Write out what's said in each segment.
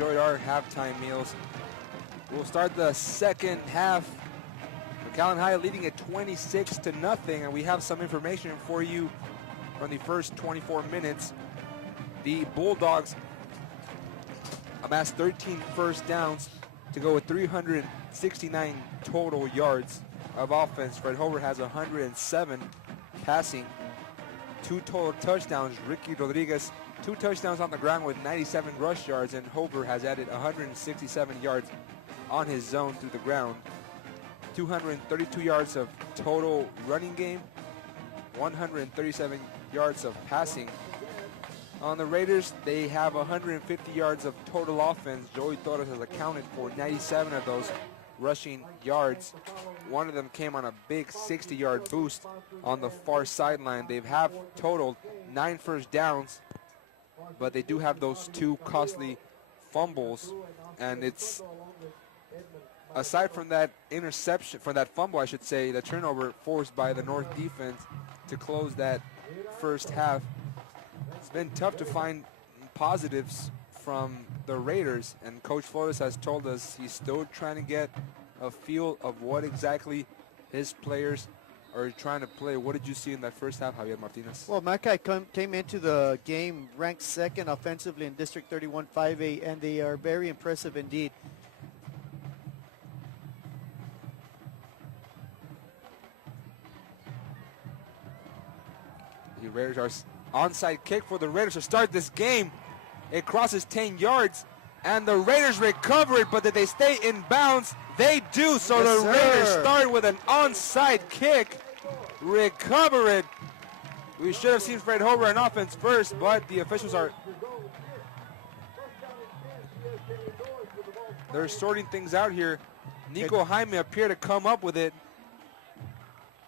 enjoyed our halftime meals. We'll start the second half. Mcallen High leading at 26-0, and we have some information for you from the first 24 minutes. The Bulldogs amassed 13 first downs to go with 369 total yards of offense. Fred Hover has 107 passing, 2 total touchdowns. Ricky Rodriguez, 2 touchdowns on the ground with 97 rush yards, and Hover has added 167 yards on his zone through the ground. 232 yards of total running game, 137 yards of passing. On the Raiders, they have 150 yards of total offense. Joey Torres has accounted for 97 of those rushing yards. One of them came on a big 60-yard boost on the far sideline. They have totaled 9 first downs, but they do have those 2 costly fumbles, and it's aside from that interception, from that fumble, I should say, the turnover forced by the North defense to close that first half. It's been tough to find positives from the Raiders, and Coach Flores has told us he's still trying to get a feel of what exactly his players are trying to play. What did you see in that first half, Javier Martinez? Well, Mcallen came into the game ranked 2nd offensively in District 31 5A, and they are very impressive indeed. The Raiders are onside kick for the Raiders to start this game. It crosses 10 yards, and the Raiders recover it, but did they stay in bounds? They do, so yes, the Raiders start with an onside kick, recover it. We should have seen Fred Hover on offense first, but the officials they're sorting things out here. Nico Jaime appeared to come up with it.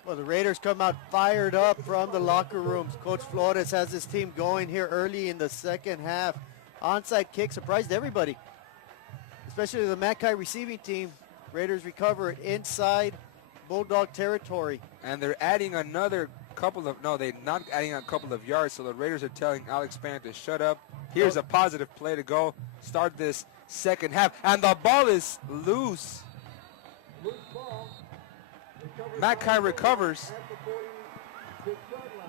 Well, the Raiders come out fired up from the locker rooms. Coach Flores has his team going here early in the second half. Onside kick surprised everybody, especially the Mackay receiving team. Raiders recover it inside Bulldog territory. And they're adding another couple of, no, they're not adding a couple of yards, so the Raiders are telling Alex Pan to shut up. Here's a positive play to go start this second half, and the ball is loose. Mackay recovers.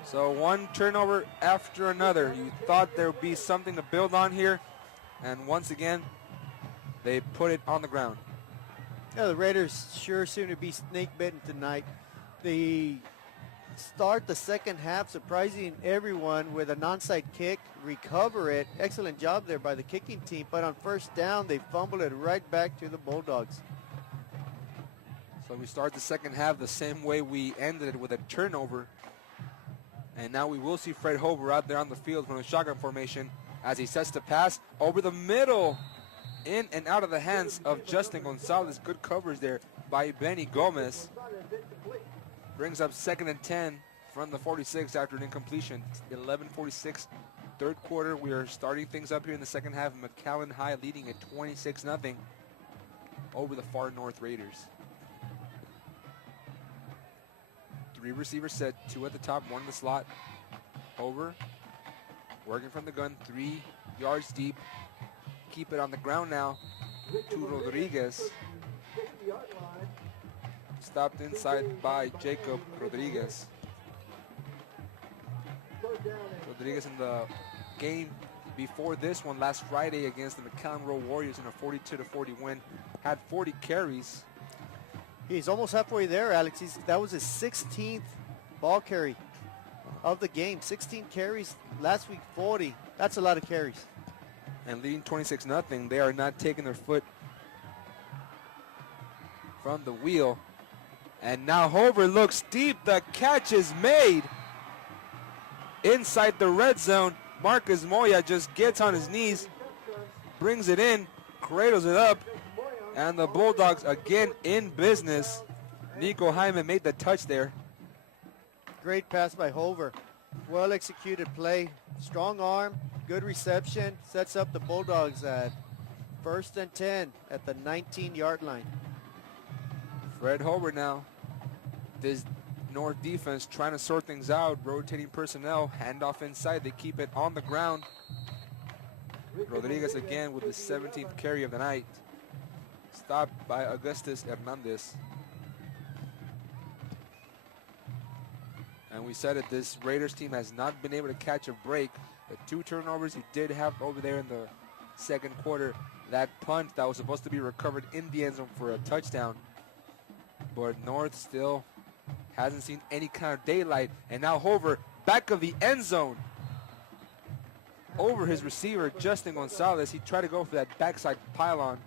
So one turnover after another. You thought there would be something to build on here, and once again, they put it on the ground. Yeah, the Raiders sure seem to be snake bitten tonight. They start the second half surprising everyone with an onside kick, recover it. Excellent job there by the kicking team, but on first down, they fumble it right back to the Bulldogs. So we start the second half the same way we ended it, with a turnover. And now we will see Fred Hover out there on the field from the shotgun formation as he sets the pass over the middle, in and out of the hands of Justin Gonzalez. Good coverage there by Benny Gomez. Brings up 2nd and 10 from the 46 after an incompletion. 11:46, third quarter. We are starting things up here in the second half. Mcallen High leading at 26-0 over the Far North Raiders. 3 receivers set, 2 at the top, 1 in the slot. Hover, working from the gun, 3 yards deep. Keep it on the ground now to Rodriguez. Stopped inside by Jacob Rodriguez. Rodriguez in the game before this one last Friday against the Mcallen Road Warriors in a 42-40 win, had 40 carries. He's almost halfway there, Alex. That was his 16th ball carry of the game. 16 carries last week, 40. That's a lot of carries. And leading 26-0, they are not taking their foot from the wheel. And now Hover looks deep. The catch is made inside the red zone. Marcus Moya just gets on his knees, brings it in, cradles it up, and the Bulldogs again in business. Nico Jaime made the touch there. Great pass by Hover. Well executed play. Strong arm, good reception. Sets up the Bulldogs at 1st and 10 at the 19-yard line. Fred Hover now. This North defense trying to sort things out, rotating personnel, handoff inside. They keep it on the ground. Rodriguez again with the 17th carry of the night. Stopped by Augustus Hernandez. And we said that this Raiders team has not been able to catch a break. The 2 turnovers he did have over there in the second quarter, that punt that was supposed to be recovered in the end zone for a touchdown. But North still hasn't seen any kind of daylight. And now Hover, back of the end zone. Over his receiver, Justin Gonzalez. He tried to go for that backside pylon.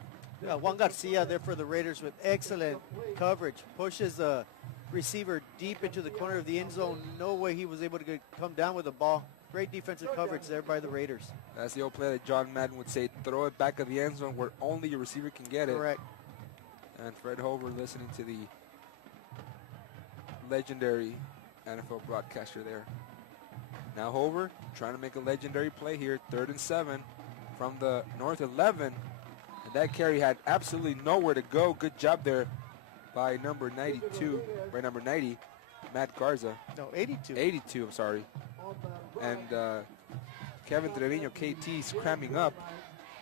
Yeah, Juan Garcia there for the Raiders with excellent coverage. Pushes the receiver deep into the corner of the end zone. No way he was able to come down with the ball. Great defensive coverage there by the Raiders. That's the old play that John Madden would say, throw it back of the end zone where only your receiver can get it. Correct. And Fred Hover listening to the legendary NFL broadcaster there. Now Hover trying to make a legendary play here. 3rd and 7 from the North 11. And that carry had absolutely nowhere to go. Good job there by number 92, by number 90, Matt Garza. No, 82. 82, I'm sorry. And Kevin Trevino, KT, cramming up.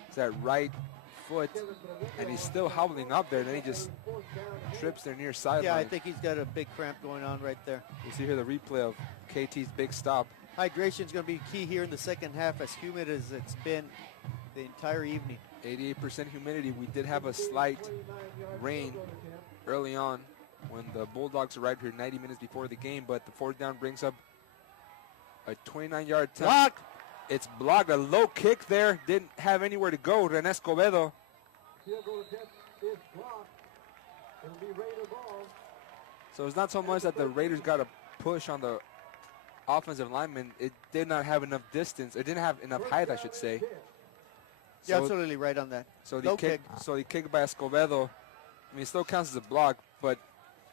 It's that right foot, and he's still hobbling up there, and then he just trips their near sideline. Yeah, I think he's got a big cramp going on right there. You see here the replay of KT's big stop. Hydration is going to be key here in the second half, as humid as it's been the entire evening. 88% humidity. We did have a slight rain early on when the Bulldogs arrived here 90 minutes before the game, but the 4th down brings up a 29-yard attempt. Blocked. It's blocked. A low kick there. Didn't have anywhere to go. René Escobedo. So it's not so much that the Raiders got a push on the offensive lineman. It did not have enough distance. It didn't have enough height, I should say. You're absolutely right on that. So the kick by Escobedo, I mean, it still counts as a block, but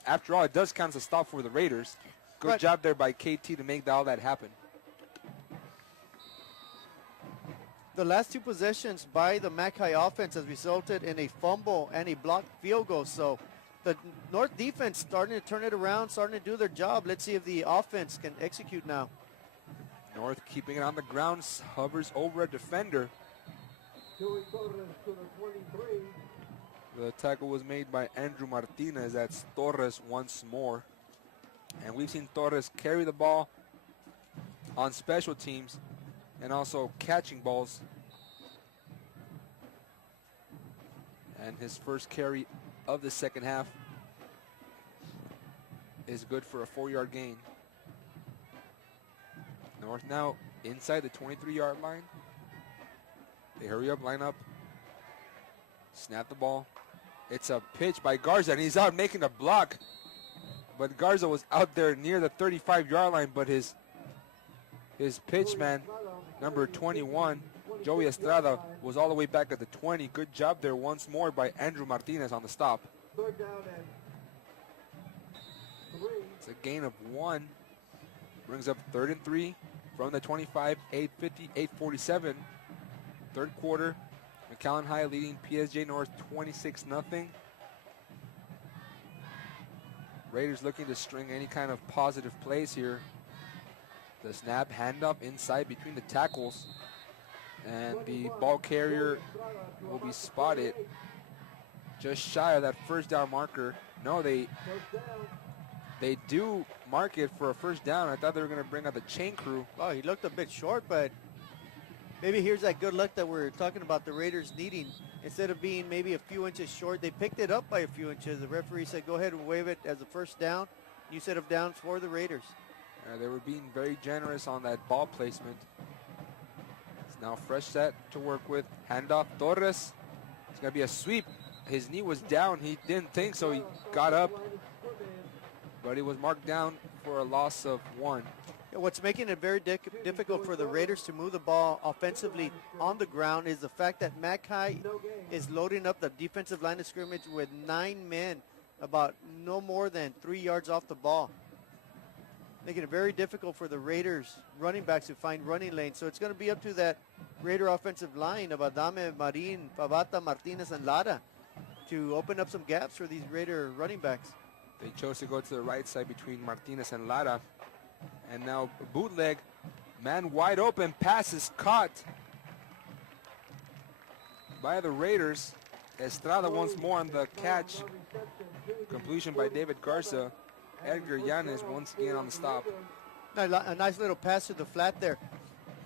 after all, it does count as a stop for the Raiders. Good job there by KT to make all that happen. The last 2 possessions by the Mackay offense has resulted in a fumble and a blocked field goal. So the North defense starting to turn it around, starting to do their job. Let's see if the offense can execute now. North keeping it on the ground, hovers over a defender. The tackle was made by Andrew Martinez. That's Torres once more. And we've seen Torres carry the ball on special teams and also catching balls. And his first carry of the second half is good for a 4-yard gain. North now inside the 23-yard line. They hurry up, line up, snap the ball. It's a pitch by Garza, and he's out making a block. But Garza was out there near the 35-yard line, but his pitch man, number 21, Joey Estrada, was all the way back at the 20. Good job there once more by Andrew Martinez on the stop. It's a gain of 1. Brings up 3rd and 3 from the 25, 8:50, 8:47. Third quarter, Mcallen High leading PSJ North 26-0. Raiders looking to string any kind of positive plays here. The snap, hand up inside between the tackles. And the ball carrier will be spotted just shy of that 1st down marker. No, they do mark it for a 1st down. I thought they were going to bring out the chain crew. Oh, he looked a bit short, but maybe here's that good luck that we're talking about the Raiders needing. Instead of being maybe a few inches short, they picked it up by a few inches. The referee said, go ahead and wave it as a 1st down. New set of downs for the Raiders. They were being very generous on that ball placement. It's now fresh set to work with. Handoff, Torres. It's going to be a sweep. His knee was down. He didn't think so. He got up, but he was marked down for a loss of 1. What's making it very difficult for the Raiders to move the ball offensively on the ground is the fact that Mackay is loading up the defensive line of scrimmage with 9 men, about no more than 3 yards off the ball. Making it very difficult for the Raiders running backs to find running lanes. So it's going to be up to that Raider offensive line of Adame, Marin, Pavata, Martinez, and Lara to open up some gaps for these Raider running backs. They chose to go to the right side between Martinez and Lara. And now bootleg, man wide open, pass is caught by the Raiders. Estrada once more on the catch. Completion by David Garza. Edgar Yanez once again on the stop. A nice little pass to the flat there.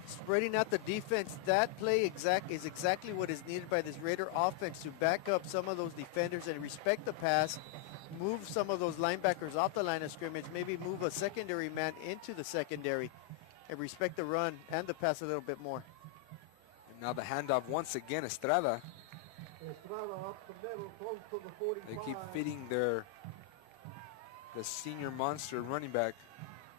Spreading out the defense. That play is exactly what is needed by this Raider offense to back up some of those defenders and respect the pass, move some of those linebackers off the line of scrimmage, maybe move a secondary man into the secondary, and respect the run and the pass a little bit more. And now the handoff once again, Estrada. They keep feeding the senior monster running back.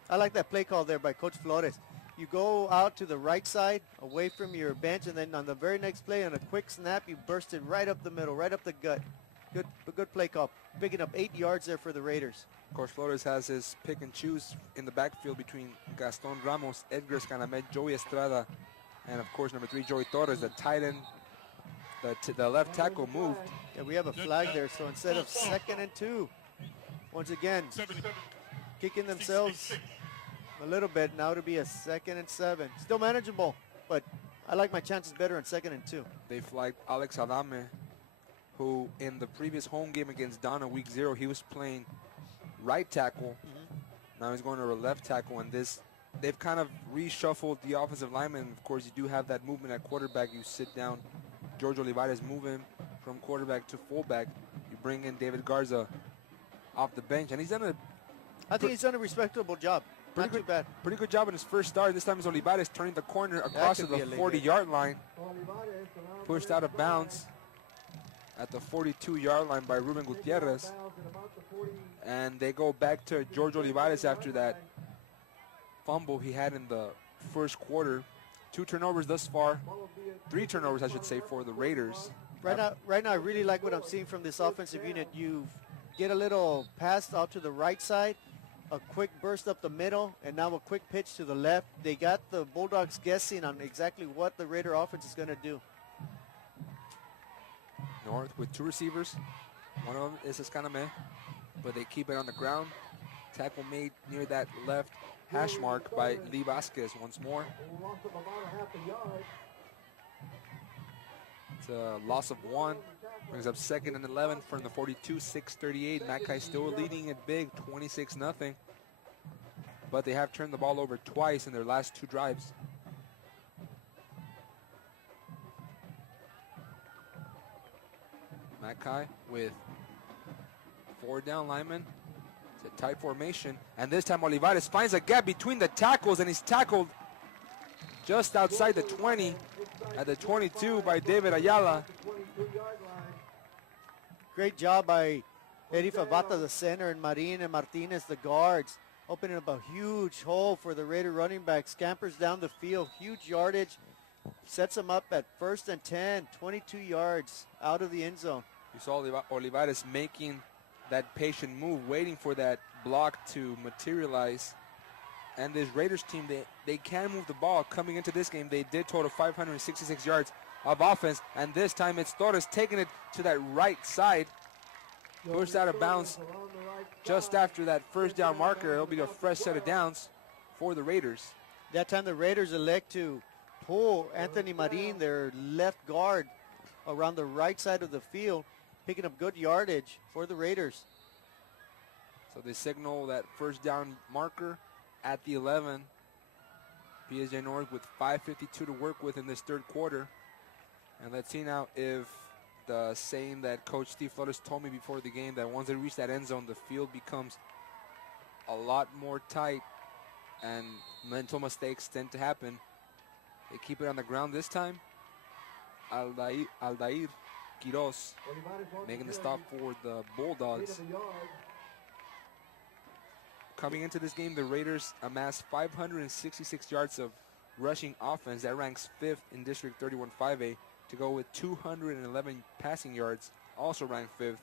I like that play call there by Coach Flores. You go out to the right side, away from your bench, and then on the very next play, on a quick snap, you burst it right up the middle, right up the gut. Good play call. Picking up 8 yards there for the Raiders. Coach Flores has his pick and choose in the backfield between Gaston Ramos, Edgar Scanamet, Joey Estrada, and of course number 3, Joey Torres, the tight end. The left tackle moved. Yeah, we have a flag there, so instead of 2nd and 2, once again, kicking themselves a little bit. Now to be a 2nd and 7. Still manageable, but I like my chances better in 2nd and 2. They flagged Alex Adame, who in the previous home game against Donna week 0, he was playing right tackle. Now he's going to a left tackle, and they've kind of reshuffled the offensive lineman. Of course, you do have that movement at quarterback. You sit down George Olivares, move him from quarterback to fullback. You bring in David Garza off the bench, and I think he's done a respectable job. Not too bad. Pretty good job in his first start. This time is Olivares turning the corner across to the 40-yard line. Pushed out of bounds at the 42-yard line by Ruben Gutierrez. And they go back to George Olivares after that fumble he had in the first quarter. 2 turnovers thus far. 3 turnovers, I should say, for the Raiders. Right now, I really like what I'm seeing from this offensive unit. You get a little pass out to the right side, a quick burst up the middle, and now a quick pitch to the left. They got the Bulldogs guessing on exactly what the Raider offense is going to do. North with 2 receivers. One of them is Escaname, but they keep it on the ground. Tackle made near that left hash mark by Lee Vasquez once more. It's a loss of 1. Brings up 2nd and 11 from the 42, 6:38. Mackay still leading it big, 26-0. But they have turned the ball over twice in their last 2 drives. Mackay with 4 down linemen. It's a tight formation. And this time Olivares finds a gap between the tackles, and he's tackled just outside the 20 at the 22 by David Ayala. Great job by Eddie Favata, the center, and Marin and Martinez, the guards, opening up a huge hole for the Raider running back. Scampers down the field, huge yardage, sets them up at 1st and 10, 22 yards out of the end zone. You saw Olivares making that patient move, waiting for that block to materialize. And this Raiders team, they can move the ball. Coming into this game, they did total 566 yards of offense, and this time it's Torres taking it to that right side. Pushed out of bounds just after that 1st down marker. It'll be a fresh set of downs for the Raiders. That time the Raiders elect to pull Anthony Marin, their left guard, around the right side of the field, picking up good yardage for the Raiders. So they signal that 1st down marker at the 11. PSJA North with 5:52 to work with in this 3rd quarter. And let's see now if the saying that Coach Steve Flores told me before the game, that once they reach that end zone, the field becomes a lot more tight and mental mistakes tend to happen. They keep it on the ground this time. Aldair Quiroz making the stop for the Bulldogs. Coming into this game, the Raiders amassed 566 yards of rushing offense. That ranks 5th in District 31 5A, to go with 211 passing yards, also ranked 5th.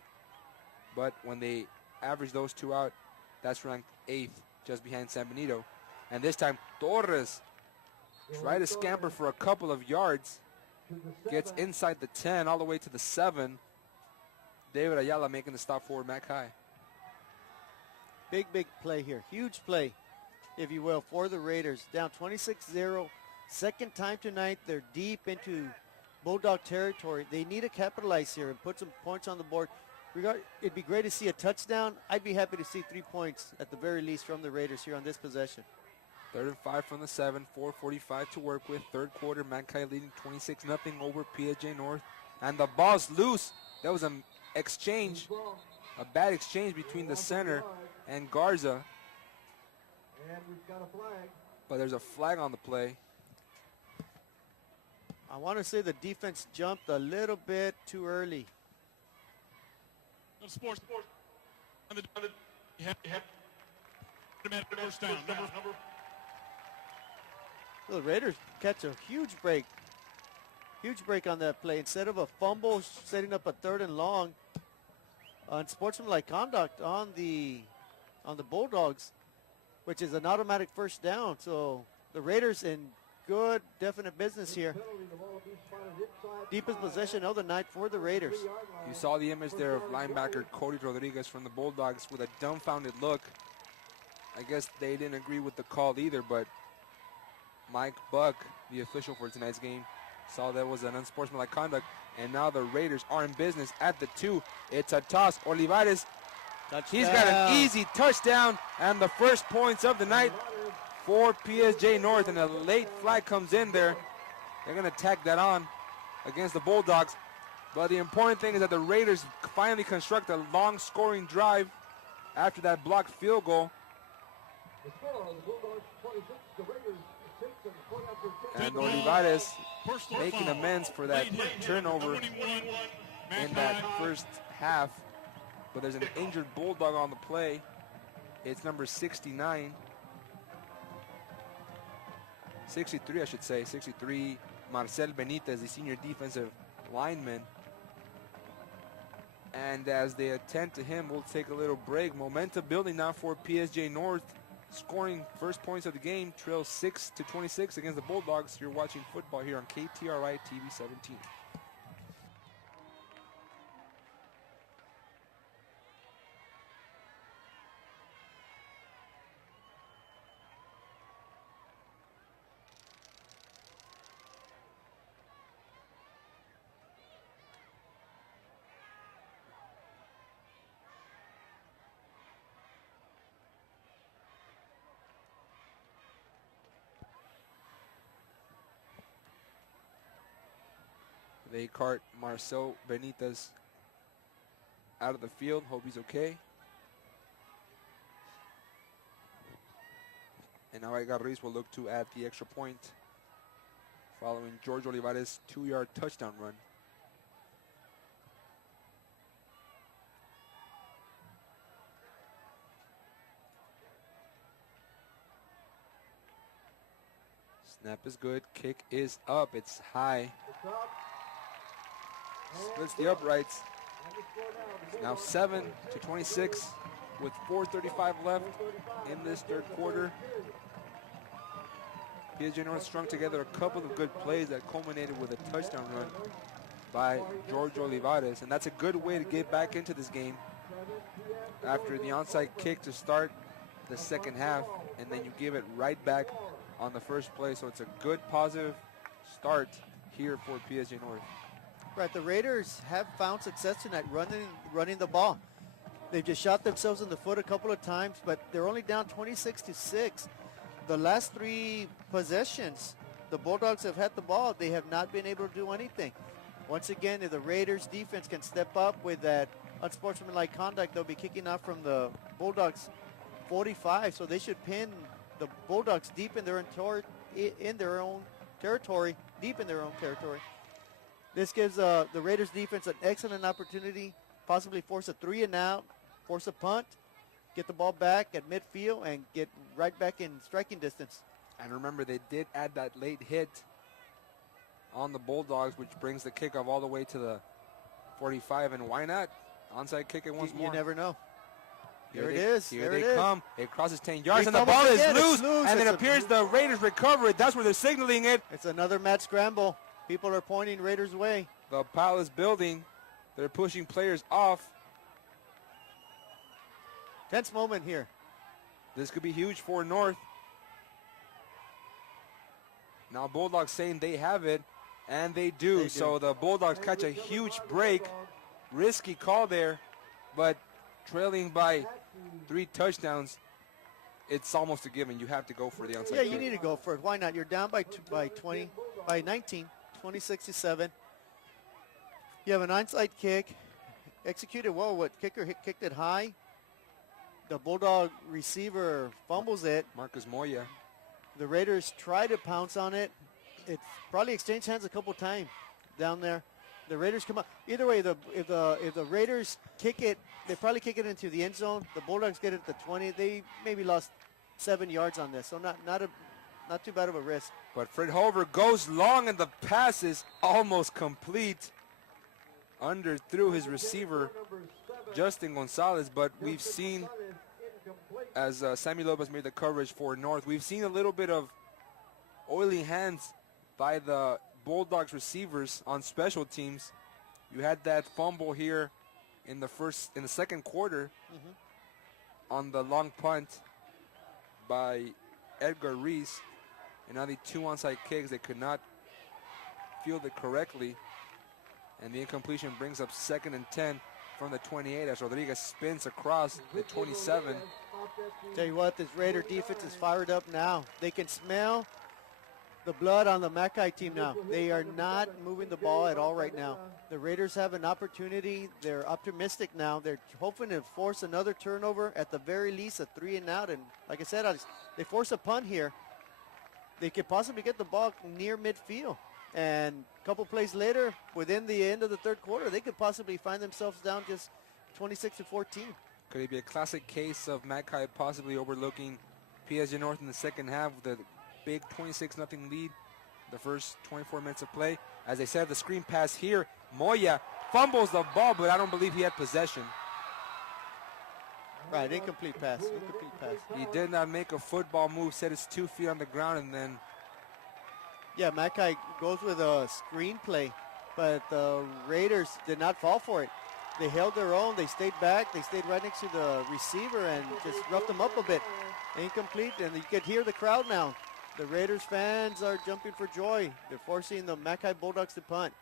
But when they average those 2 out, that's ranked 8th, just behind San Benito. And this time, Torres tried to scamper for a couple of yards, gets inside the 10, all the way to the 7. David Ayala making the stop for Mackay. Big play here. Huge play, if you will, for the Raiders. Down 26-0. 2nd time tonight. They're deep into Bulldog territory. They need to capitalize here and put some points on the board. It'd be great to see a touchdown. I'd be happy to see 3 points at the very least from the Raiders here on this possession. 3rd and 5 from the 7, 4:45 to work with. Third quarter, Mcallen leading 26-0 over PSJ North. And the ball's loose. That was an exchange, a bad exchange between the center and Garza. And we've got a flag. But there's a flag on the play. I want to say the defense jumped a little bit too early. Sports. You have first down. The Raiders catch a huge break. Huge break on that play. Instead of a fumble, setting up a 3rd and long, unsportsmanlike conduct on the Bulldogs, which is an automatic first down. So the Raiders in good, definite business here. Deepest possession of the night for the Raiders. You saw the image there of linebacker Cody Rodriguez from the Bulldogs with a dumbfounded look. I guess they didn't agree with the call either, but Mike Buck, the official for tonight's game, saw that was an unsportsmanlike conduct, and now the Raiders are in business at the 2. It's a toss. Olivares, he's got an easy touchdown, and the first points of the night for PSJ North, and a late flag comes in there. They're going to tack that on against the Bulldogs. But the important thing is that the Raiders finally construct a long scoring drive after that blocked field goal. The score, the Bulldogs 26, the Raiders 6, and point after 10. And Olivares making amends for that turnover in that first half. But there's an injured Bulldog on the play. It's number 69. 63, I should say. 63, Marcel Benitez, the senior defensive lineman. And as they attend to him, we'll take a little break. Momentum building now for PSJ North. Scoring first points of the game, trails 6-26 against the Bulldogs. You're watching football here on KTRI TV 17. They cart Marcel Benitez out of the field. Hope he's okay. And now Edgar Ruiz will look to add the extra point following George Olivares' 2-yard touchdown run. Snap is good. Kick is up. It's high. Splits the uprights. Now 7-26 with 4:35 left in this third quarter. PSJ North strung together a couple of good plays that culminated with a touchdown run by George Olivares, and that's a good way to get back into this game after the onside kick to start the second half, and then you give it right back on the first play. So it's a good positive start here for PSJ North. Right, the Raiders have found success tonight running the ball. They've just shot themselves in the foot a couple of times, but they're only down 26-6. The last 3 possessions, the Bulldogs have had the ball. They have not been able to do anything. Once again, if the Raiders defense can step up with that unsportsmanlike conduct, they'll be kicking off from the Bulldogs 45. So they should pin the Bulldogs deep in their own territory, This gives the Raiders defense an excellent opportunity, possibly force a 3-and-out, force a punt, get the ball back at midfield, and get right back in striking distance. And remember, they did add that late hit on the Bulldogs, which brings the kickoff all the way to the 45. And why not? Onside kick it once more. You never know. Here it is. Here they come. It crosses 10 yards, It's and the ball is again. loose. It's loose. And it It's appears the Raiders recover it. That's where they're signaling it. It's another mad scramble. People are pointing Raiders' way. The pile is building. They're pushing players off. Tense moment here. This could be huge for North. Now Bulldogs saying they have it. And they do. They do. So the Bulldogs catch a huge break. Risky call there, but trailing by 3 touchdowns, it's almost a given. You have to go for the onside Yeah, kick. you need to go for it. Why not? You're down by 19, 26-7. You have an onside kick. Executed well. What kicker kicked it high? The Bulldog receiver fumbles it. Marcus Moya. The Raiders try to pounce on it. It probably exchanged hands a couple times down there. The Raiders come up. Either way, if the Raiders kick it, they probably kick it into the end zone. The Bulldogs get it at the 20. They maybe lost 7 yards on this, so not too bad of a risk. But Fred Hover goes long, and the pass is almost complete. Underthrew his receiver, Justin Gonzalez, but we've seen, as Sammy Lopez made the coverage for North, we've seen a little bit of oily hands by the Bulldogs receivers on special teams. You had that fumble here in the second quarter on the long punt by Edgar Reese, and now the 2 onside kicks. They could not field it correctly, and the incompletion brings up 2nd and 10 from the 28 as Rodriguez spins across the 27. Tell you what, this Raider defense is fired up now. They can smell the blood on the Mcallen team now. They are not moving the ball at all right now. The Raiders have an opportunity. They're optimistic now. They're hoping to force another turnover, at the very least a 3 and out. And like I said, they force a punt here. They could possibly get the ball near midfield. And a couple plays later, within the end of the third quarter, they could possibly find themselves down just 26-14. Could it be a classic case of Mcallen possibly overlooking PSJA North in the second half with a big 26-0 lead the first 24 minutes of play? As I said, the screen pass here, Moya fumbles the ball, but I don't believe he had possession. Right, incomplete pass. He did not make a football move, set his 2 feet on the ground, and then Yeah, Mcallen goes with a screenplay, but the Raiders did not fall for it. They held their own. They stayed back. They stayed right next to the receiver and just roughed them up a bit. Incomplete, and you could hear the crowd now. The Raiders fans are jumping for joy. They're forcing the Mcallen Bulldogs to punt.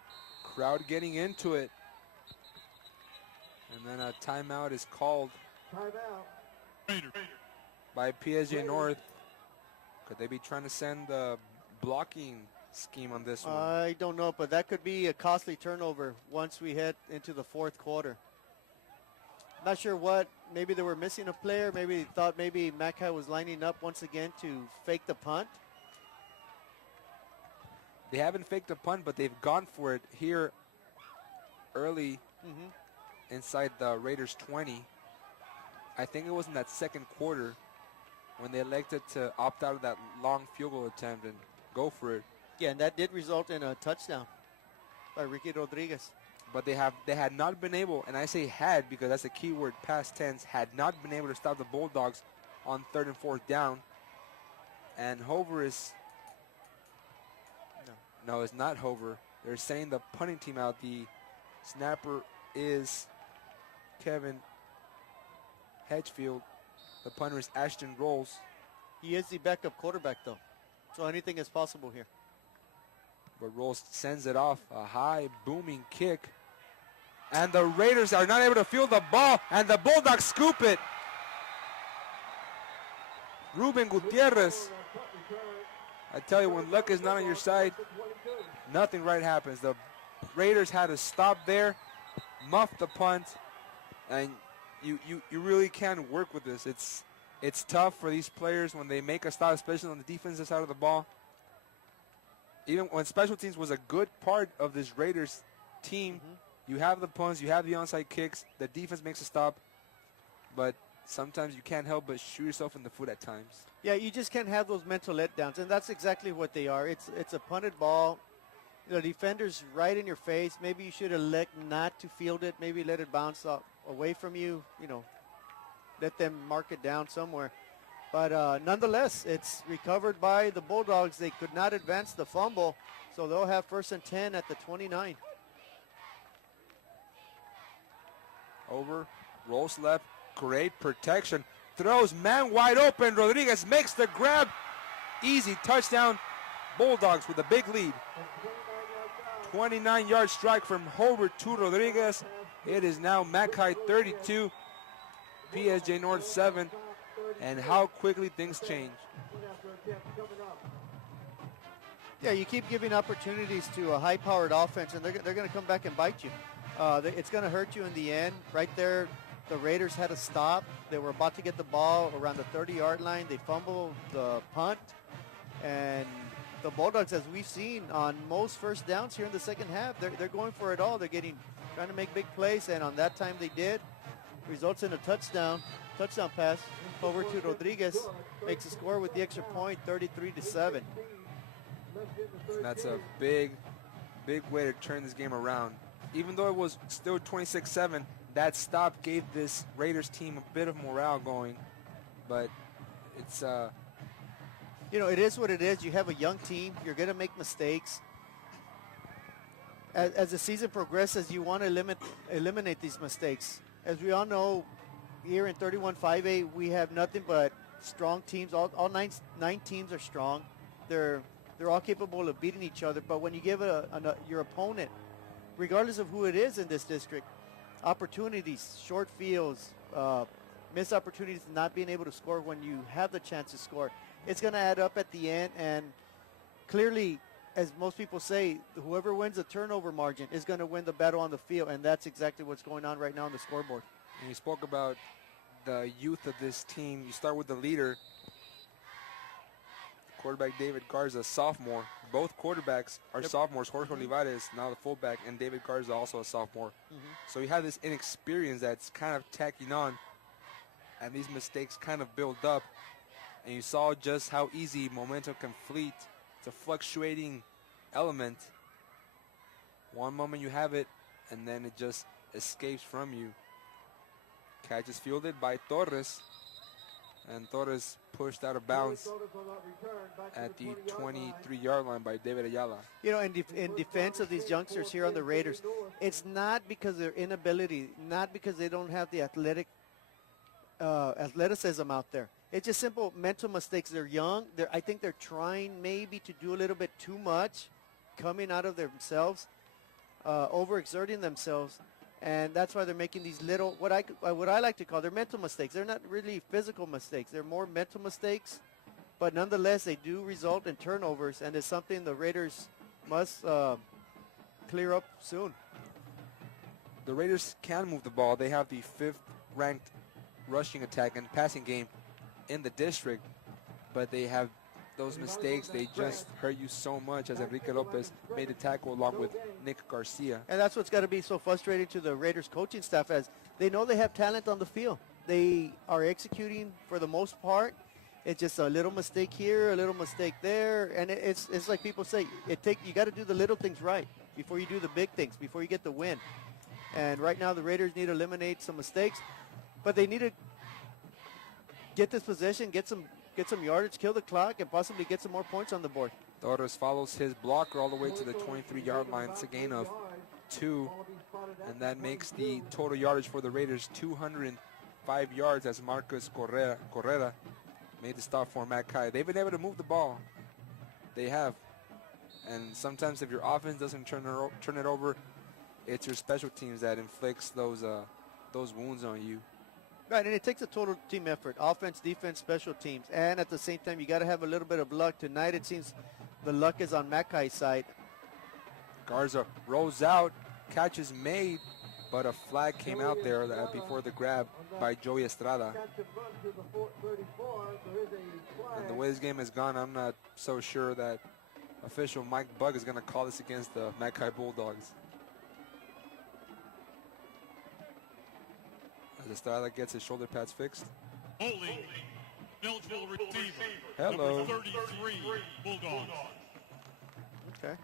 crowd getting into it. And then a timeout is called by PSJA North. Could they be trying to send the blocking scheme on this one? I don't know, but that could be a costly turnover once we head into the fourth quarter. Not sure what. Maybe they were missing a player. Maybe they thought maybe Mcallen was lining up once again to fake the punt. They haven't faked a punt, but they've gone for it here early inside the Raiders 20. I think it was in that second quarter when they elected to opt out of that long field goal attempt and go for it. Yeah, and that did result in a touchdown by Ricky Rodriguez. But they had not been able, and I say had because that's a key word, past tense, had not been able to stop the Bulldogs on 3rd and 4th down. And Hover is, no, it's not Hover. They're sending the punting team out. The snapper is Kevin Hedgefield. The punter is Ashton Rolls. He is the backup quarterback, though, so anything is possible here. But Rolls sends it off, a high booming kick. And the Raiders are not able to field the ball, and the Bulldogs scoop it. Ruben Gutierrez. I tell you, when luck is not on your side, nothing right happens. The Raiders had to stop there, muff the punt, and you really can work with this. It's tough for these players when they make a stop, especially on the defensive side of the ball. Even when special teams was a good part of this Raiders team, you have the punts, you have the onside kicks, the defense makes a stop, but sometimes you can't help but shoot yourself in the foot at times. Yeah, you just can't have those mental letdowns, and that's exactly what they are. It's a punted ball. The defender's right in your face. Maybe you should elect not to field it. Maybe let it bounce away from you. Let them mark it down somewhere. But nonetheless, it's recovered by the Bulldogs. They could not advance the fumble, so they'll have 1st and 10 at the 29. Over, rolls left, great protection, throws man wide open. Rodriguez makes the grab. Easy touchdown. Bulldogs with a big lead. 29-yard strike from Hobart to Rodriguez. It is now Mackay 32, PSJ North 7, and how quickly things change. Yeah, you keep giving opportunities to a high-powered offense, and they're going to come back and bite you. It's going to hurt you in the end. Right there, the Raiders had a stop. They were about to get the ball around the 30-yard line. They fumbled the punt, and the Bulldogs, as we've seen on most first downs here in the second half, they're going for it all. They're trying to make big plays, and on that time they did. Results in a touchdown pass over to Rodriguez. Makes a score with the extra point, 33-7. That's a big way to turn this game around. Even though it was still 26-7, that stop gave this Raiders team a bit of morale going. But it's it is what it is. You have a young team. You're going to make mistakes. As the season progresses, you want to eliminate these mistakes. As we all know, here in 31-5A, we have nothing but strong teams. All nine teams are strong. They're all capable of beating each other. But when you give your opponent, regardless of who it is in this district, opportunities, short fields, missed opportunities, not being able to score when you have the chance to score, it's going to add up at the end. And clearly, as most people say, whoever wins the turnover margin is going to win the battle on the field, and that's exactly what's going on right now on the scoreboard. And you spoke about the youth of this team. You start with the leader, quarterback David Garza, sophomore. Both quarterbacks are sophomores. Jorge Olivares, now the fullback, and David Garza, also a sophomore. So you have this inexperience that's kind of tacking on, and these mistakes kind of build up. And you saw just how easy momentum can fleet. It's a fluctuating element. One moment you have it, and then it just escapes from you. Catch is fielded by Torres, and Torres pushed out of bounds at the 23-yard line by David Ayala. In defense of these youngsters here on the Raiders, it's not because of their inability, not because they don't have the athleticism out there. It's just simple mental mistakes. They're young. I think they're trying maybe to do a little bit too much, coming out of themselves, overexerting themselves, and that's why they're making these little, what I like to call, their mental mistakes. They're not really physical mistakes. They're more mental mistakes, but nonetheless, they do result in turnovers, and it's something the Raiders must clear up soon. The Raiders can move the ball. They have the 5th-ranked rushing attack and passing game in the district, but they have those mistakes. They just hurt you so much, as Enrique Lopez made the tackle along with Nick Garcia. And that's what's got to be so frustrating to the Raiders coaching staff, as they know they have talent on the field. They are executing for the most part. It's just a little mistake here, a little mistake there, and it's like people say, you got to do the little things right before you do the big things, before you get the win. And right now the Raiders need to eliminate some mistakes, but they need to get this possession, get some yardage, kill the clock, and possibly get some more points on the board. Torres follows his blocker all the way to the 23-yard line. It's a gain of 2, and that makes the total yardage for the Raiders 205 yards as Marcus Correa made the stop for Mackay. They've been able to move the ball. They have. And sometimes if your offense doesn't turn it over, it's your special teams that inflicts those wounds on you. Right, and it takes a total team effort, offense, defense, special teams. And at the same time, you got to have a little bit of luck. Tonight, it seems the luck is on Mackay's side. Garza rolls out, catch is made, but a flag came out there before the grab by Joey Estrada. And the way this game has gone, I'm not so sure that official Mike Bugg is going to call this against the Mackay Bulldogs. As Estrada gets his shoulder pads fixed. Holding, eligible receiver. Hello. Number 33, Bulldogs. Okay.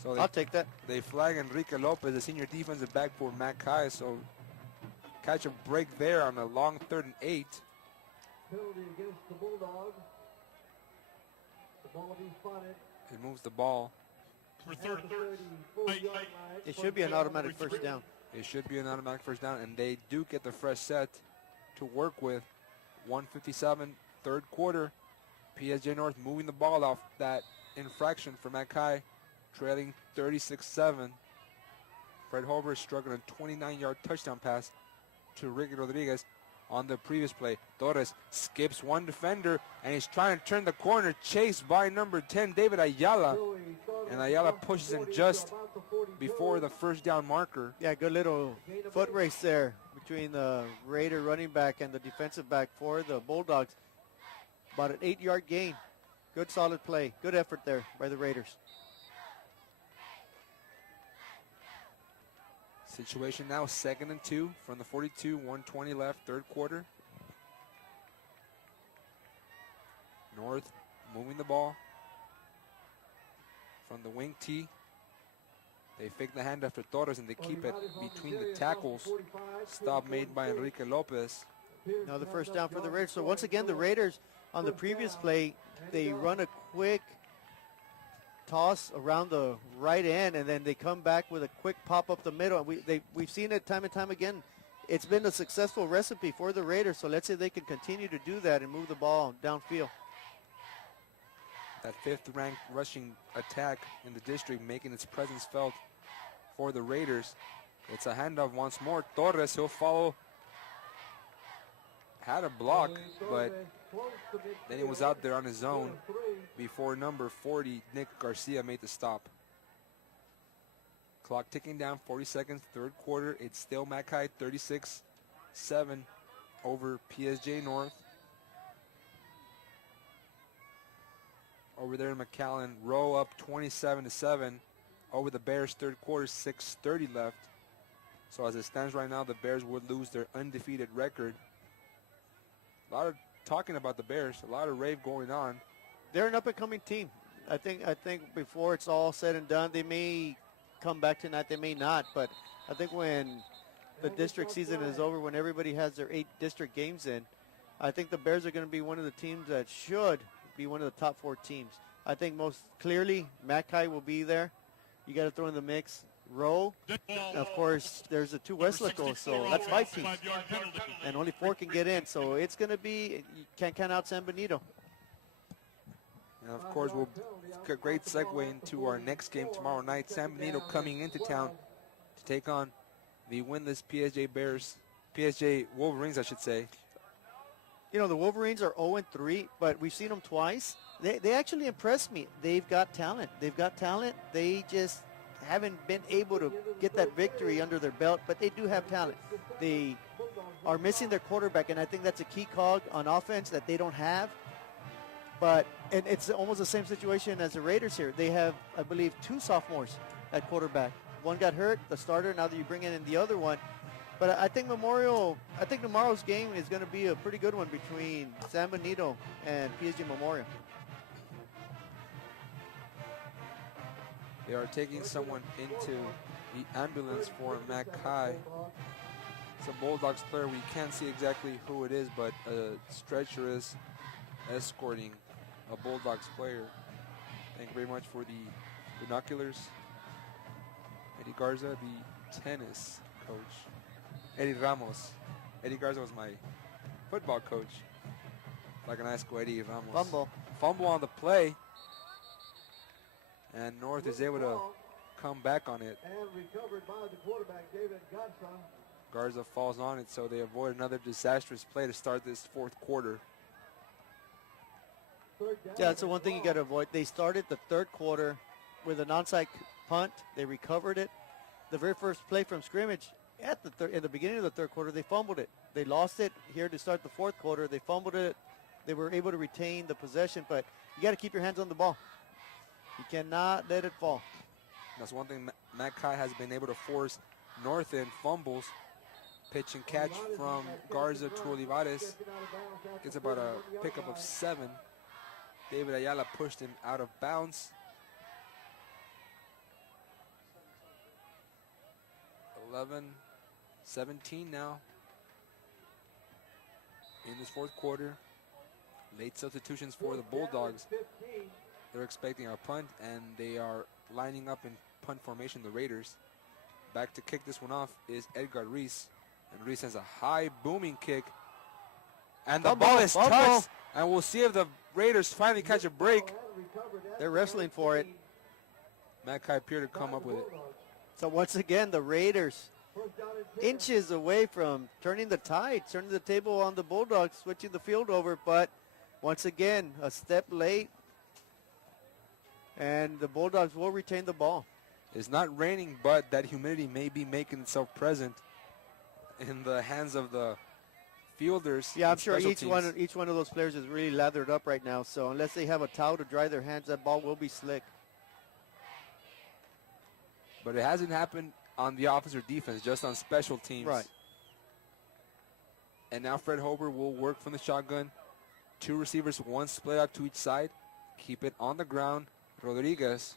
So I'll take that. They flag Enrique Lopez, the senior defensive back for Mackay. So catch a break there on a long 3rd and 8. Penalty against the Bulldogs. The ball being spotted. It moves the ball. For 30. It should be an automatic first down. It should be an automatic first down, and they do get the fresh set to work with. 1:57, 3rd quarter. PSJ North moving the ball off that infraction for Mackay, trailing 36-7. Fred Holbrook struggling a 29-yard touchdown pass to Ricky Rodriguez on the previous play. Torres skips one defender, and he's trying to turn the corner, chased by number 10, David Ayala. And Ayala pushes him just before the first down marker. Yeah, good little foot race there between the Raider running back and the defensive back for the Bulldogs. About an 8-yard gain. Good solid play. Good effort there by the Raiders. Situation now 2nd and 2 from the 42, 120 left, third quarter. North moving the ball from the wing tee. They fake the hand after Torres and they keep it between the tackles. Stop made by Enrique Lopez. Now the first down for the Raiders. So once again, the Raiders on the previous play, they run a quick toss around the right end, and then they come back with a quick pop up the middle. And we've seen it time and time again. It's been a successful recipe for the Raiders, so let's see if they can continue to do that and move the ball downfield. That 5th-ranked rushing attack in the district making its presence felt for the Raiders. It's a handoff once more. Torres, he'll follow. Had a block, but then he was out there on his own before number 40, Nick Garcia, made the stop. Clock ticking down, 40 seconds, third quarter. It's still Mackay 36-7 over PSJ North. Over there in Mcallen, row up 27-7 over the Bears, third quarter, 6:30 left. So as it stands right now, the Bears would lose their undefeated record. A lot of talking about the Bears, a lot of rave going on. They're an up-and-coming team. I think before it's all said and done, they may come back tonight, they may not. But I think when the district season is over, when everybody has their 8 district games in, I think the Bears are going to be one of the teams that should be one of the top 4 teams. I think most clearly Mackay will be there. You got to throw in the mix Rowe. Of course, there's the 2 Westlacos, so that's 5 teams. And only 4 can get in, so it's going to be, you can't count out San Benito. And of course, we'll get a great segue into our next game tomorrow night. San Benito coming into town to take on the winless PSJ Bears, PSJ Wolverines, I should say. You know, the Wolverines are 0-3, but we've seen them twice. They actually impressed me. They've got talent. They just haven't been able to get that victory under their belt, but they do have talent. They are missing their quarterback, and I think that's a key cog on offense that they don't have. But and it's almost the same situation as the Raiders here. They have, I believe, 2 sophomores at quarterback. One got hurt, the starter. Now that you bring in the other one. But I think tomorrow's game is going to be a pretty good one between San Benito and PSG Memorial. They are taking someone into the ambulance for Mackay. It's a Bulldogs player. We can't see exactly who it is, but a stretcher is escorting a Bulldogs player. Thank you very much for the binoculars. Eddie Garza, the tennis coach. Eddie Ramos. Eddie Garza was my football coach. Like an high school, Eddie Ramos. Fumble on the play. And North is able to come back on it. And recovered by the quarterback, David Garza. Garza falls on it, so they avoid another disastrous play to start this fourth quarter. Yeah, that's the one thing you got to avoid. They started the third quarter with an onside punt. They recovered it. The very first play from scrimmage in the beginning of the third quarter, they fumbled it. They lost it here to start the fourth quarter. They fumbled it. They were able to retain the possession, but you got to keep your hands on the ball. You cannot let it fall. That's one thing Mackay has been able to force North in fumbles. Pitch and catch from Garza to Olivares. Gets about a pickup of 7. David Ayala pushed him out of bounds. 11-17 now in this fourth quarter. Late substitutions for the Bulldogs. They're expecting a punt, and they are lining up in punt formation, the Raiders. Back to kick this one off is Edgar Reese. And Reese has a high booming kick. And the ball is touched. And we'll see if the Raiders finally catch a break. They're wrestling for it. Mackay appeared to come up with it. So once again, the Raiders inches away from turning the tide, turning the table on the Bulldogs, switching the field over, but once again, a step late, and the Bulldogs will retain the ball. It's not raining, but that humidity may be making itself present in the hands of the fielders. Yeah, I'm and sure special each teams. one of those players is really lathered up right now, so unless they have a towel to dry their hands, that ball will be slick. But it hasn't happened on the offense or defense, just on special teams. Right. And now Fred Hober will work from the shotgun. 2 receivers, 1 split out to each side. Keep it on the ground. Rodriguez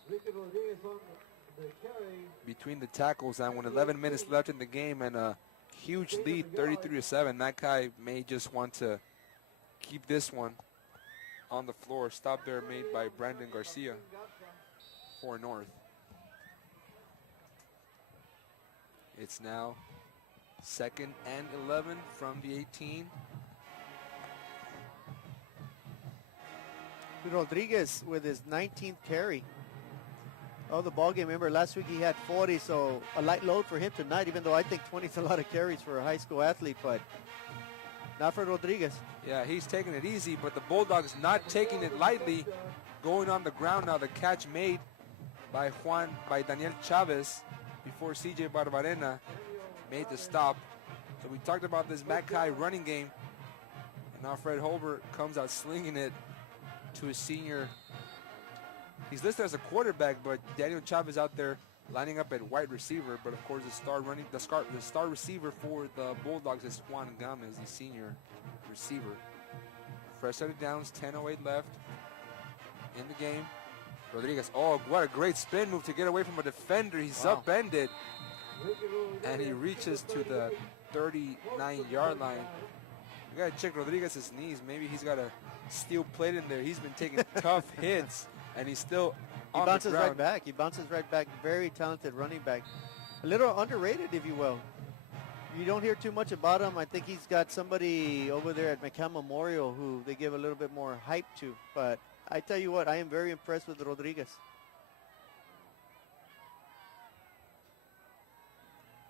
between the tackles, and with 11 minutes left in the game and a huge lead, 33-7, Mackay may just want to keep this one on the floor. Stop there made by Brandon Garcia for North. It's now 2nd and 11 from the 18. Rodriguez with his 19th carry of the ball game. Remember, last week he had 40, so a light load for him tonight, even though I think 20 is a lot of carries for a high school athlete, but not for Rodriguez. Yeah, he's taking it easy, but the Bulldogs not taking it lightly. Going on the ground now, the catch made by Daniel Chavez before CJ Barbarena made the stop. So we talked about this Mackay running game, and now Fred Hober comes out slinging it to his senior. He's listed as a quarterback, but Daniel Chavez out there lining up at wide receiver. But of course, the star receiver for the Bulldogs is Juan Gomez, the senior receiver. Fresh set of downs, 10:08 left in the game. Rodriguez, oh, what a great spin move to get away from a defender. He's upended, and he reaches to the 39-yard line. We got to check Rodriguez's knees. Maybe he's got a steel plate in there. He's been taking tough hits, and he's still on the ground. He bounces right back. He bounces right back. Very talented running back. A little underrated, if you will. You don't hear too much about him. I think he's got somebody over there at McCann Memorial who they give a little bit more hype to. But I tell you what, I am very impressed with Rodriguez.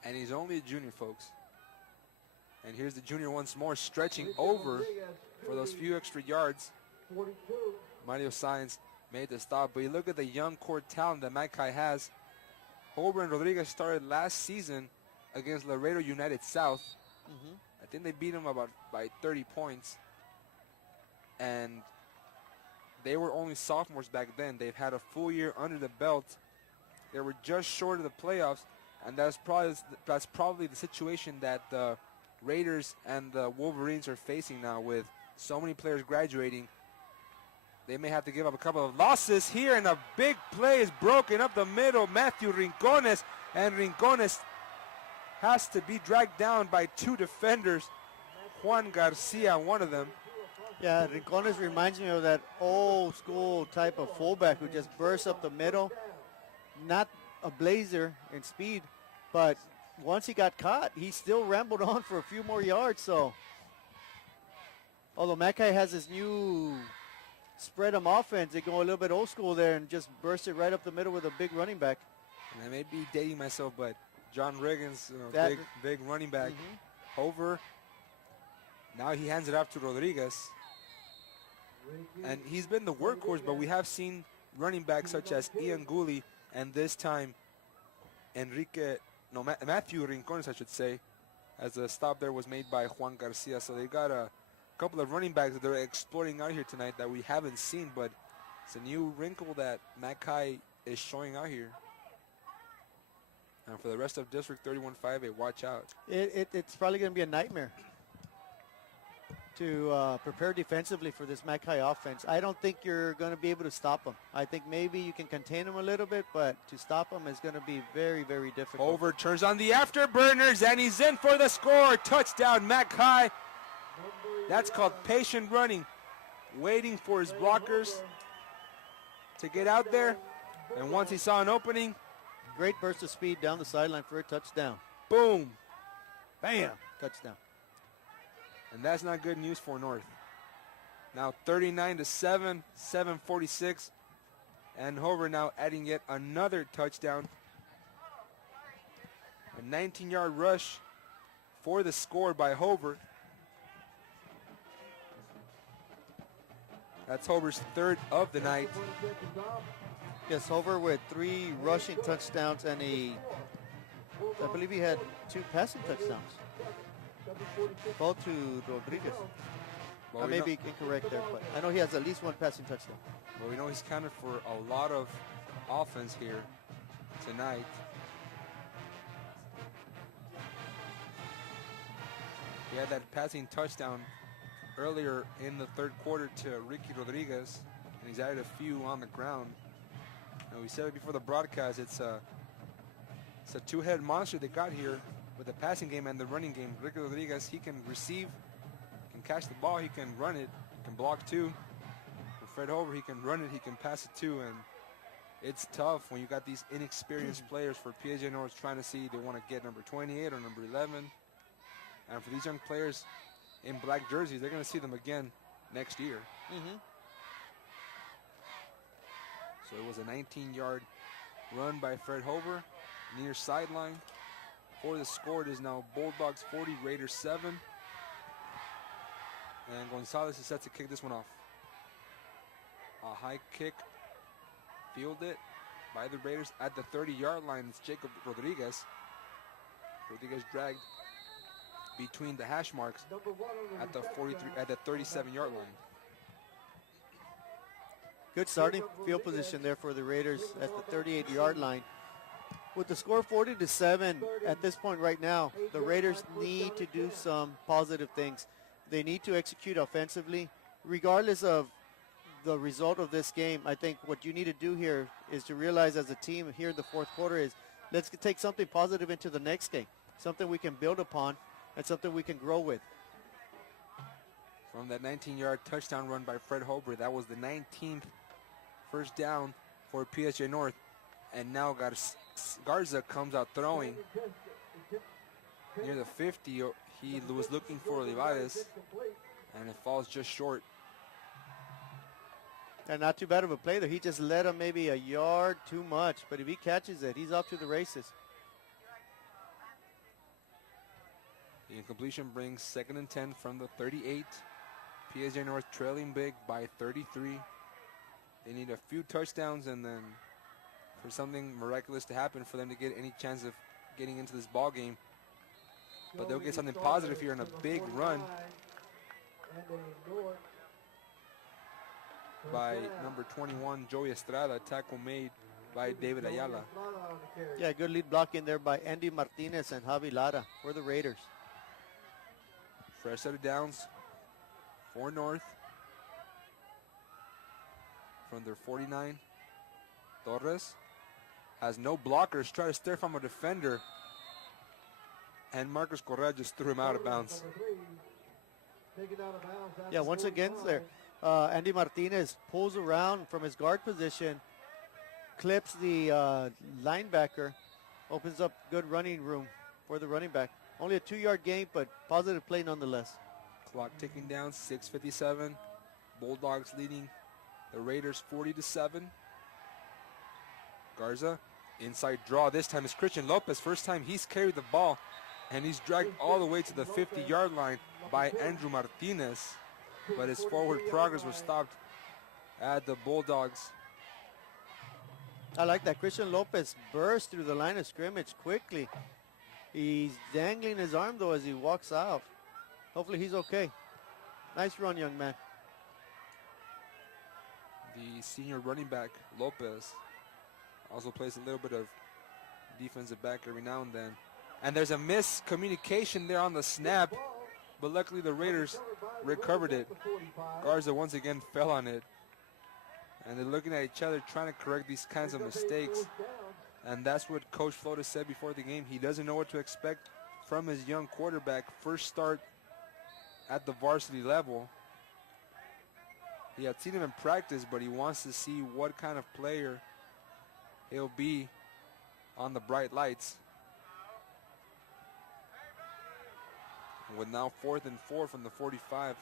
And he's only a junior, folks. And here's the junior once more, stretching over for those few extra yards. Mario Sainz made the stop, but you look at the young core talent that Mackay has. Hober and Rodriguez started last season against Laredo United South. I think they beat them by 30 points. And they were only sophomores back then. They've had a full year under the belt. They were just short of the playoffs, and that's probably the situation that the Raiders and the Wolverines are facing now with so many players graduating. They may have to give up a couple of losses here, and a big play is broken up the middle. Matthew Rincones, and Rincones has to be dragged down by 2 defenders. Juan Garcia, one of them. Yeah, Rincones reminds me of that old school type of fullback who just bursts up the middle. Not a blazer in speed, but once he got caught, he still rambled on for a few more yards. So, although Mackay has this new spread 'em offense, they go a little bit old school there and just burst it right up the middle with a big running back. And I may be dating myself, but John Riggins, big running back. Over. Now he hands it off to Rodriguez. And he's been the workhorse, but we have seen running backs such as Ian Gooley and this time Matthew Rincones, I should say, as the stop there was made by Juan Garcia. So they got a couple of running backs that they're exploring out here tonight that we haven't seen, but it's a new wrinkle that Mackay is showing out here. And for the rest of District 31-5A, watch out. It's probably going to be a nightmare to prepare defensively for this Mackay offense. I don't think you're going to be able to stop them. I think maybe you can contain them a little bit, but to stop them is going to be very, very difficult. Over turns on the afterburners, and he's in for the score. Touchdown, Mackay. That's called patient running, waiting for his blockers to get out there. And once he saw an opening, great burst of speed down the sideline for a touchdown. Boom. Bam. Touchdown. And that's not good news for North. Now 39-7, 7:46 And Hover now adding yet another touchdown. A 19-yard rush for the score by Hover. That's Hover's third of the night. Yes, Hover with 3 rushing touchdowns and I believe he had 2 passing touchdowns. Both to Rodriguez. Well, I may be incorrect there, but I know he has at least 1 passing touchdown. Well, we know he's counted for a lot of offense here tonight. He had that passing touchdown earlier in the third quarter to Ricky Rodriguez, and he's added a few on the ground. And we said it before the broadcast, it's a two-headed monster they got here with the passing game and the running game. Ricky Rodriguez, he can receive, can catch the ball, he can run it, he can block too. With Fred Hover, he can run it, he can pass it too, and it's tough when you got these inexperienced players for PSJA North trying to see they want to get number 28 or number 11. And for these young players in black jerseys, they're going to see them again next year. So it was a 19-yard run by Fred Hover near sideline. For the score, it is now Bulldogs 40, Raiders 7. And Gonzalez is set to kick this one off. A high kick, fielded by the Raiders at the 30-yard line. It's Jacob Rodriguez. Rodriguez dragged between the hash marks at the 37-yard line. Good starting field position there for the Raiders at the 38-yard line. With the score 40-7 at this point right now, the Raiders need to do some positive things. They need to execute offensively. Regardless of the result of this game, I think what you need to do here is to realize as a team here in the fourth quarter is let's take something positive into the next game, something we can build upon and something we can grow with. From that 19-yard touchdown run by Fred Hover, that was the 19th first down for PSJA North. And now Garza comes out throwing near the 50. He was looking for Olivares, and it falls just short. And not too bad of a play there. He just led him maybe a yard too much. But if he catches it, he's off to the races. The incompletion brings 2nd and 10 from the 38. PSJA North trailing big by 33. They need a few touchdowns and then for something miraculous to happen for them to get any chance of getting into this ball game. But they'll get something positive here in a big run by number 21, Joey Estrada. Tackle made by David Ayala. Yeah, good lead block in there by Andy Martinez and Javi Lara for the Raiders. Fresh set of downs for North. From their 49, Torres has no blockers, try to stare from a defender. And Marcos Correa just threw him out of bounds. Yeah, once again there, Andy Martinez pulls around from his guard position, clips the linebacker, opens up good running room for the running back. Only a 2-yard gain, but positive play nonetheless. Clock ticking down, 6:57. Bulldogs leading the Raiders 40-7. Garza, inside draw. This time is Christian Lopez. First time he's carried the ball, and he's dragged all the way to the 50-yard line by Andrew Martinez. But his forward progress was stopped at the Bulldogs. I like that. Christian Lopez burst through the line of scrimmage quickly. He's dangling his arm, though, as he walks out. Hopefully he's okay. Nice run, young man. The senior running back, Lopez, also plays a little bit of defensive back every now and then. And there's a miscommunication there on the snap, but luckily the Raiders recovered it. Garza once again fell on it. And they're looking at each other trying to correct these kinds of mistakes. And that's what Coach Flores said before the game. He doesn't know what to expect from his young quarterback. First start at the varsity level. He had seen him in practice, but he wants to see what kind of player he'll be on the bright lights. And with now 4th and 4 from the 45,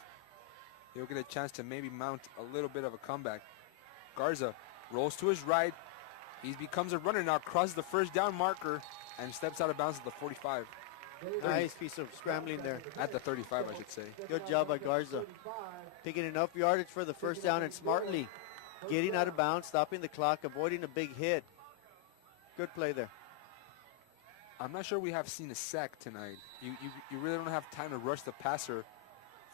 he'll get a chance to maybe mount a little bit of a comeback. Garza rolls to his right. He becomes a runner now, crosses the first down marker, and steps out of bounds at the 45. Nice piece of scrambling there. At the 35, I should say. Good job by Garza. Picking enough yardage for the first down and smartly getting out of bounds, stopping the clock, avoiding a big hit. Good play there. I'm not sure we have seen a sack tonight. You really don't have time to rush the passer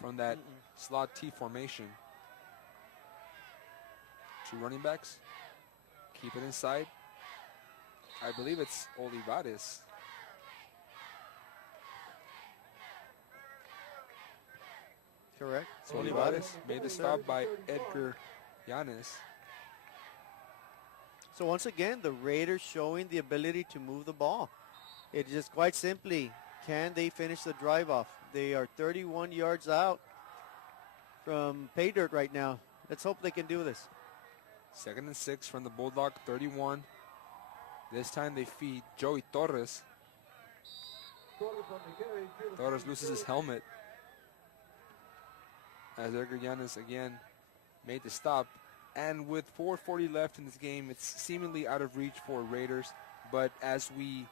from that slot T formation. Two running backs. Keep it inside. I believe it's Olivares. Correct. So Olivares made the stop by Edgar Yanes. So once again, the Raiders showing the ability to move the ball. It's just quite simply, can they finish the drive off? They are 31 yards out from pay dirt right now. Let's hope they can do this. 2nd and 6 from the Bulldog 31. This time they feed Joey Torres. Torres loses his helmet as Edgar Yanes again made the stop. And with 4:40 left in this game, it's seemingly out of reach for Raiders. But as we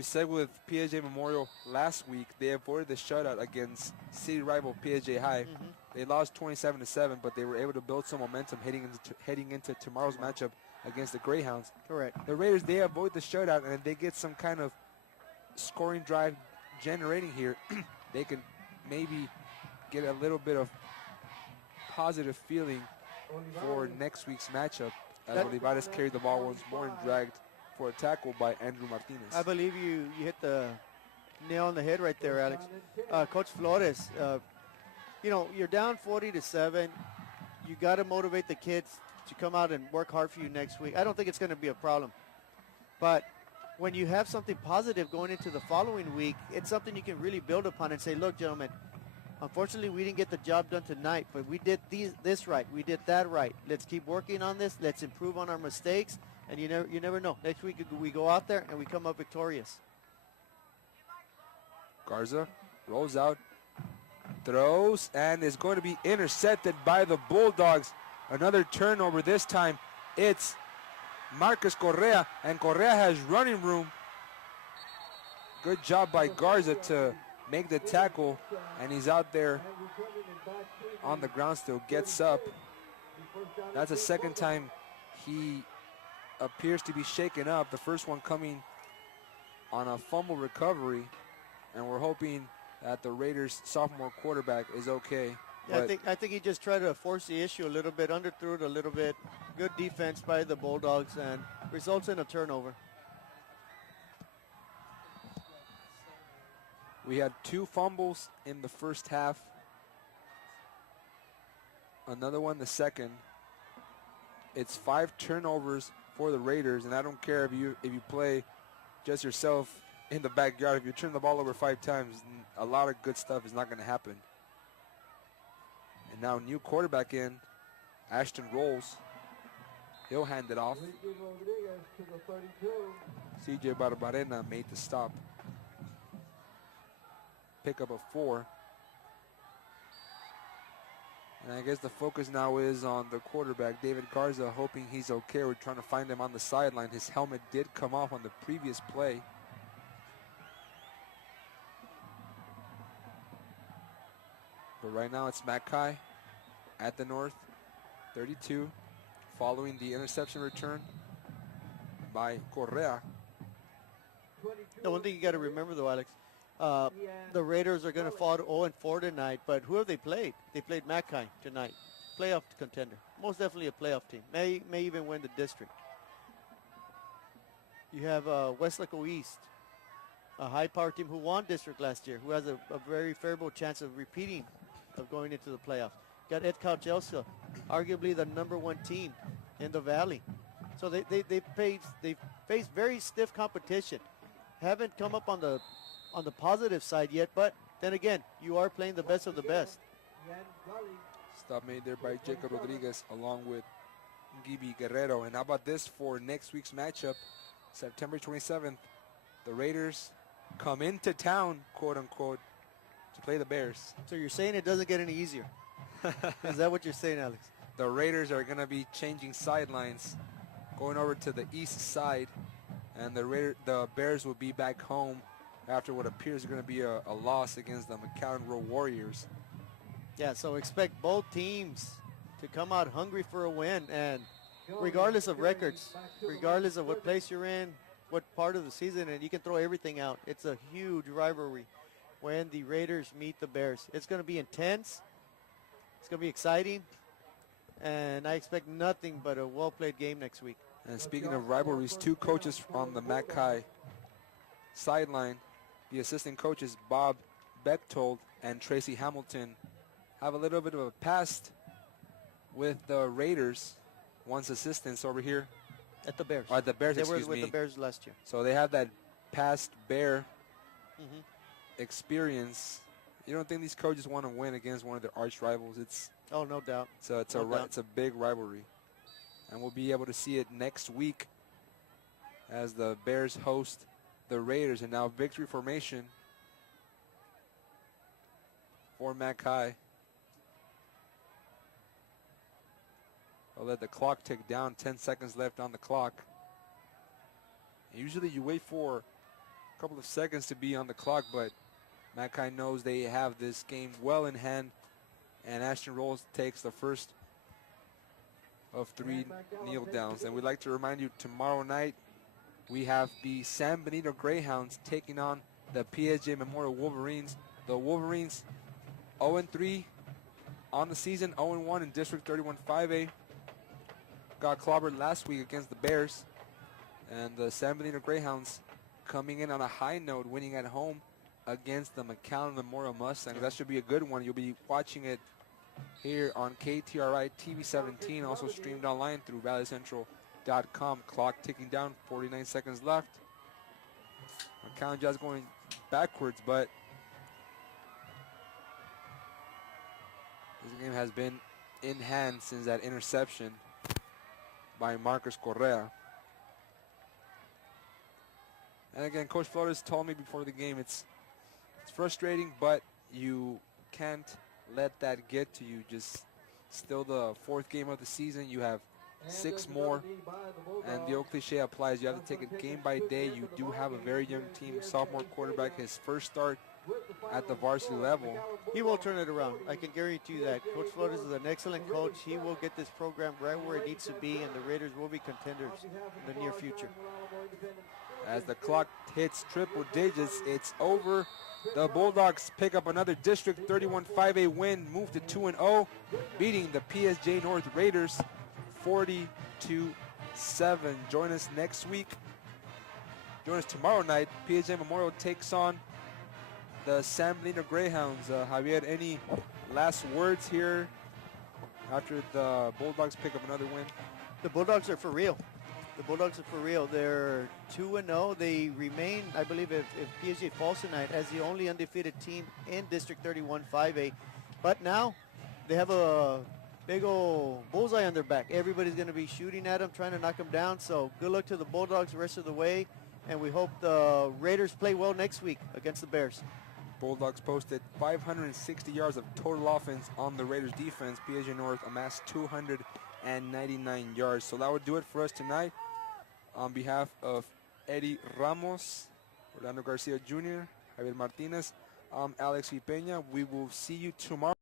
said with PSJA Memorial last week, they avoided the shutout against city rival PSJA High. They lost 27-7, but they were able to build some momentum heading into tomorrow's matchup against the Greyhounds. Correct. The Raiders, they avoid the shutout, and if they get some kind of scoring drive generating here, they can maybe get a little bit of positive feeling for next week's matchup, as Olivares carried the ball once more and dragged for a tackle by Andrew Martinez. I believe you hit the nail on the head right there, Alex. Coach Flores, you know, you're down 40-7. You got to motivate the kids to come out and work hard for you next week. I don't think it's going to be a problem. But when you have something positive going into the following week, it's something you can really build upon and say, look, gentlemen, unfortunately, we didn't get the job done tonight, but we did this right. We did that right. Let's keep working on this. Let's improve on our mistakes. And you never know. Next week we go out there and we come up victorious. Garza rolls out, throws, and is going to be intercepted by the Bulldogs. Another turnover. This time it's Marcus Correa, and Correa has running room. Good job by Garza to make the tackle, and he's out there on the ground still, gets up. That's the second time he appears to be shaken up. The first one coming on a fumble recovery, and we're hoping that the Raiders sophomore quarterback is okay. Yeah, I think he just tried to force the issue a little bit, underthrew it a little bit. Good defense by the Bulldogs, and results in a turnover. We had 2 fumbles in the first half. Another one the second. It's 5 turnovers for the Raiders, and I don't care if you play just yourself in the backyard. If you turn the ball over 5 times, a lot of good stuff is not going to happen. And now new quarterback in, Ashton Rolls. He'll hand it off. CJ Barbarena made the stop. Pickup of 4. And I guess the focus now is on the quarterback, David Garza, hoping he's okay. We're trying to find him on the sideline. His helmet did come off on the previous play. But right now it's Mackay at the north, 32, following the interception return by Correa. The one thing you got to remember, though, Alex, the Raiders are going to fall 0-4 tonight, but who have they played? They played Mackay tonight. Playoff contender. Most definitely a playoff team. May even win the district. You have Westlaco East, a high-power team who won district last year, who has a very favorable chance of repeating, of going into the playoffs. Got Ed Chelsea, arguably the #1 team in the Valley. So they face very stiff competition. Haven't come up on the positive side yet, but then again, you are playing the best of the best. Stop made there by Jacob Rodriguez along with Gibi Guerrero. And how about this for next week's matchup, September 27th? The Raiders come into town, quote unquote, to play the Bears. So you're saying it doesn't get any easier? Is that what you're saying, Alex? the Raiders are going to be changing sidelines, going over to the east side, and the Bears will be back home after what appears to going to be a loss against the Mcallen Road Warriors. Yeah, so expect both teams to come out hungry for a win, and regardless of records, regardless of what place you're in, what part of the season, and you can throw everything out. It's a huge rivalry when the Raiders meet the Bears. It's going to be intense. It's going to be exciting, and I expect nothing but a well-played game next week. And speaking of rivalries, two coaches from the Mackay sideline, the assistant coaches Bob Bechtold and Tracy Hamilton, have a little bit of a past with the Raiders. One's assistants over here. At the Bears. At the Bears, They were excuse with me. the Bears last year. So they have that past Bear experience. You don't think these coaches want to win against one of their arch rivals? Oh, no doubt. So it's a big rivalry, and we'll be able to see it next week as the Bears host the Raiders. And now victory formation for Mackay. I'll let the clock tick down. 10 seconds left on the clock. Usually you wait for a couple of seconds to be on the clock, but Mackay knows they have this game well in hand, and Ashton Rolls takes the first of 3 kneel downs. And we'd like to remind you, tomorrow night we have the San Benito Greyhounds taking on the PSJA Memorial Wolverines. The Wolverines 0-3 on the season, 0-1 in District 31 5A. Got clobbered last week against the Bears. And the San Benito Greyhounds coming in on a high note, winning at home against the Mcallen Memorial Mustangs. That should be a good one. You'll be watching it here on KTRI TV 17, also streamed online through valleycentral.com. Clock ticking down, 49 seconds left. Mcallen just going backwards, but this game has been in hand since that interception by Marcus Correa. And again, Coach Flores told me before the game, it's frustrating, but you can't let that get to you. Just still the 4th game of the season. You have 6 more, and the old cliche applies. You have to take it game by day. You do have a very young team, sophomore quarterback, his first start at the varsity level. He will turn it around. I can guarantee you that. Coach Flores is an excellent coach. He will get this program right where it needs to be, and the Raiders will be contenders in the near future. As the clock hits triple digits, it's over. The Bulldogs pick up another District 31 5A win, move to 2-0, beating the PSJ North Raiders 40-7. Join us next week. Join us tomorrow night. PSJ Memorial takes on the San Benito Greyhounds. Javier, any last words here after the Bulldogs pick up another win? The Bulldogs are for real. The Bulldogs are for real. They're 2-0. They remain, I believe, if PSJ falls tonight, as the only undefeated team in District 31 5A. But now they have a big old bullseye on their back. Everybody's going to be shooting at them, trying to knock them down. So good luck to the Bulldogs the rest of the way. And we hope the Raiders play well next week against the Bears. Bulldogs posted 560 yards of total offense on the Raiders defense. PSJ North amassed 299 yards. So that would do it for us tonight. On behalf of Eddie Ramos, Orlando Garcia Jr., Javier Martinez, I'm Alex Peña. We will see you tomorrow.